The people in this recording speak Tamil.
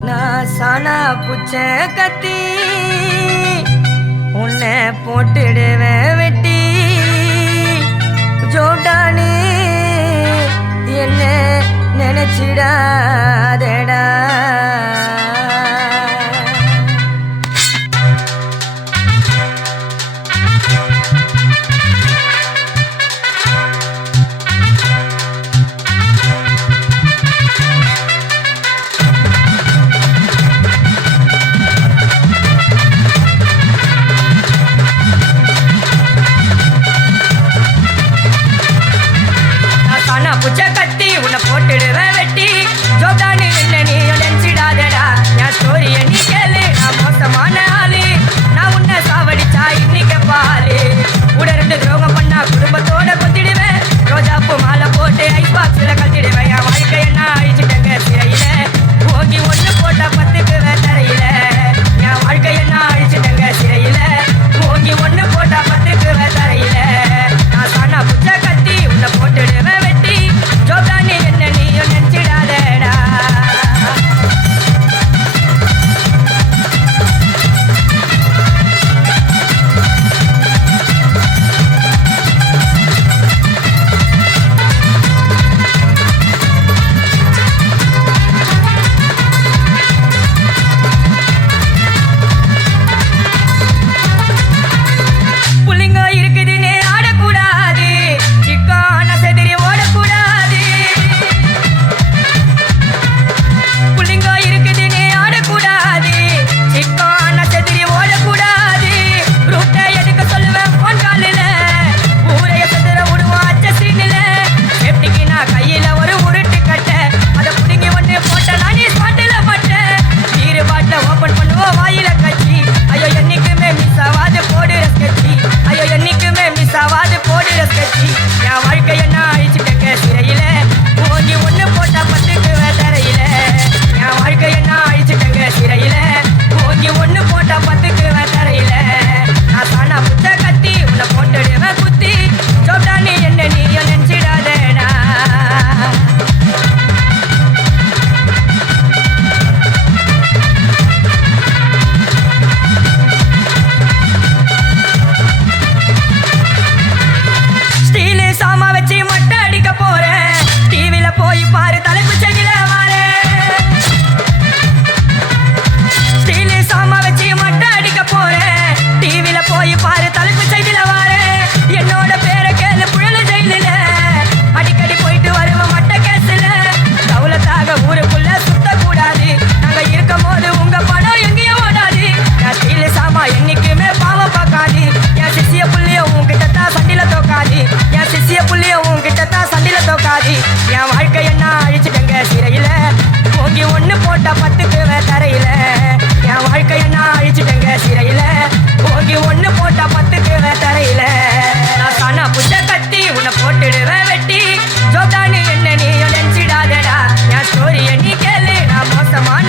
நான் சானா புச்ச கத்தி உன்னை போட்டுடுவேன் வெட்டி ஜோட்டானி என்ன நினைச்சிடாதடா. புச்ச கத்தி உன்னை போட்டுடுவேன் வெட்டி ஜோட்டானி என்ன நீ நினைச்சிடாதடா. என் ஸ்டோரிய நீ கேளு, நான் மோசமான ஆளு, நான் உன்னை சாவடிச்சா இன்னைக்கு பாரு. கூட ரெண்டு துரோகம் பண்ணா குடும்பத்தோட கொத்திடுவேன், ரோஜாப்பூ மாலை போட்டு ஐஸ் பாக்ஸ்ல கத்திடுவேன். என் வாழ்க்கை என்ன அழிச்சிட்டங்க சிறையில, ஓங்கி ஒண்ணு போட்டா பத்துக்குவேன் தரையில. என் வாழ்க்கை என்ன அழிச்சிட்டங்க சிறையில, ஓங்கி ஒண்ணு போட்டா பத்துக்குவேன் தரையில. நான் சானா புச்ச கத்தி உன்னை போட்டுடுவேன் வெட்டி ஜோட்டானி என்ன நீயும் நினைச்சிடாதடா. புள்ளிங்க இருக்குதுன்னு ஆடக்கூடாது, சிக்கான செதிரி ஓடக்கூடாது. புள்ளிங்க இருக்குதுன்னு ஆடக்கூடாது, சிக்கான செதிரி ஓடக்கூடாது. ரூட்டை எடுக்க சொல்லுவேன் போன் காலில், ஊரைய செதுற விடுவான் அச்ச சீனில். சேஃப்டிக்கு நான் கையில ஒரு உருட்டு கட்ட, அதை புடுங்கி ஒன்று போட்ட நானே ஸ்பாட்டில் மாட்டேன். நீரு பாட்டில் ஓப்பன் பண்ணுவோம் வாயில கட்சி, ஐயோ என்னைக்குமே மிஸ் ஆகாது போடுற ஸ்கெட்சி, ஐயோ என்னைக்குமே மிஸ் ஆகாது போடுற ஸ்கெட்சி. என் வாழ்க்கை என்ன அழிச்சிட்டங்க சிறையில, ஓங்கி ஒண்ணு போட்டா பத்துக்குவேன் தரையில. என் வாழ்க்கை என்ன அழிச்சிட்டங்க சிறையில, ஓங்கி ஒண்ணு போட்டா பத்துக்குவேன் தரையில. நான் சானா புச்ச கத்தி உன்னை போட்டுடுவேன் குத்தி ஜோட்டானி என்ன நீயும் நினைச்சிடாதடா. ஸ்டீலு சாமா வச்சு மட்டை அடிக்க போறேன், டிவில போய் பாரு தலைப்பு செடியில வாரேன். ஸ்டீலு சாமா வச்சு மட்டை அடிக்க போறேன், டிவில போய் பாரு தலைப்பு செடியில வாரேன். என்னோட பேரை கேளு புழல ஜெயிலில, அடிக்கடி போயிட்டு வருவோம் மட்டை கேஸ்ல. தவுலத்தாக ஊருக்குள்ள சுத்தக்கூடாது, நாங்க இருக்கும் போது உங்க படம் எங்கேயும் ஓடாது. என் ஸ்டீலு சாமா என்னைக்குமே பாவம் பார்க்காது, என் சிசிய புள்ளிய உன்கிட்ட தான் சண்டில தோக்காது, என் சிசிய புள்ளிய உன்கிட்ட தான் சண்டில தோக்காது. என் வாழ்க்கை என்ன அழிச்சிட்டங்க சிறையில, ஓங்கி ஒண்ணு போட்டா பத்துக்குவேன் தரையில. என் வாழ்க்கை என்ன அழிச்சிட்டங்க சிறையில, ஓங்கி ஒண்ணு போட்டா பத்துக்குவேன் தரையில. நான் சானா புச்ச கத்தி உன்னை போட்டுடுவேன் வெட்டி ஜோட்டானி என்ன நீயும் நினைச்சிடாதடா. என் ஸ்டோரிய நீ கேளு, நான் மோசமான